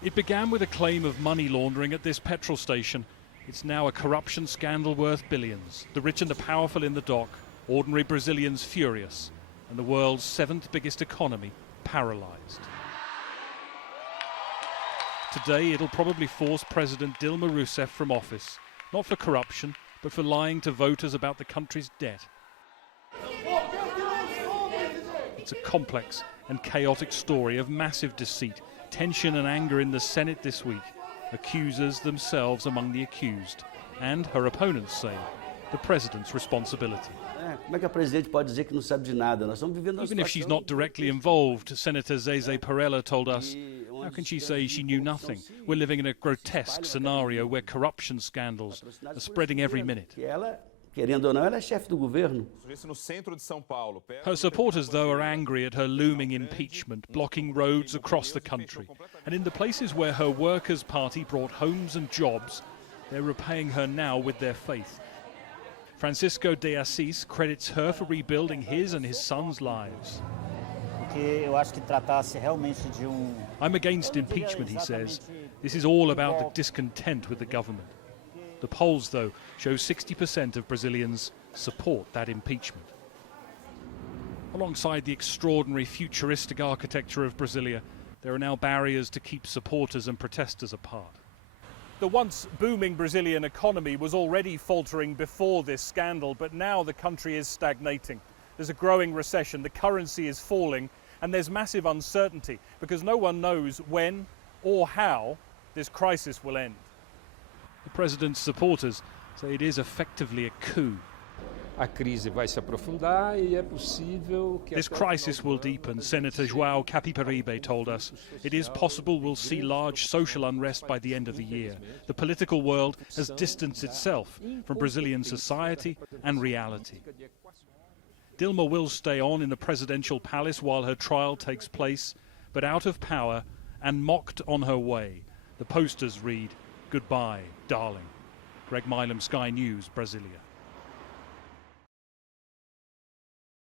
It began with a claim of money laundering at this petrol station. It's now a corruption scandal worth billions. The rich and the powerful in the dock, ordinary Brazilians furious, and the world's seventh biggest economy paralysed. Today it'll probably force President Dilma Rousseff from office, not for corruption, but for lying to voters about the country's debt. It's a complex and chaotic story of massive deceit, tension and anger in the Senate this week, accusers themselves among the accused, and her opponents say the president's responsibility. Even if she's not directly involved, Senator Zezé Perella told us, how can she say she knew nothing? We're living in a grotesque scenario where corruption scandals are spreading every minute. Her supporters, though, are angry at her looming impeachment, blocking roads across the country. And in the places where her Workers' Party brought homes and jobs, they're repaying her now with their faith. Francisco de Assis credits her for rebuilding his and his son's lives. I'm against impeachment, he says. This is all about the discontent with the government. The polls, though, show 60% of Brazilians support that impeachment. Alongside the extraordinary futuristic architecture of Brasilia, there are now barriers to keep supporters and protesters apart. The once booming Brazilian economy was already faltering before this scandal, but now the country is stagnating. There's a growing recession, the currency is falling, and there's massive uncertainty because no one knows when or how this crisis will end. The president's supporters say it is effectively a coup. This crisis will deepen, Senator João Capibaribe told us. It is possible we'll see large social unrest by the end of the year. The political world has distanced itself from Brazilian society and reality. Dilma will stay on in the presidential palace while her trial takes place, but out of power and mocked on her way. The posters read, "Goodbye, darling." Greg Milam, Sky News, Brasilia.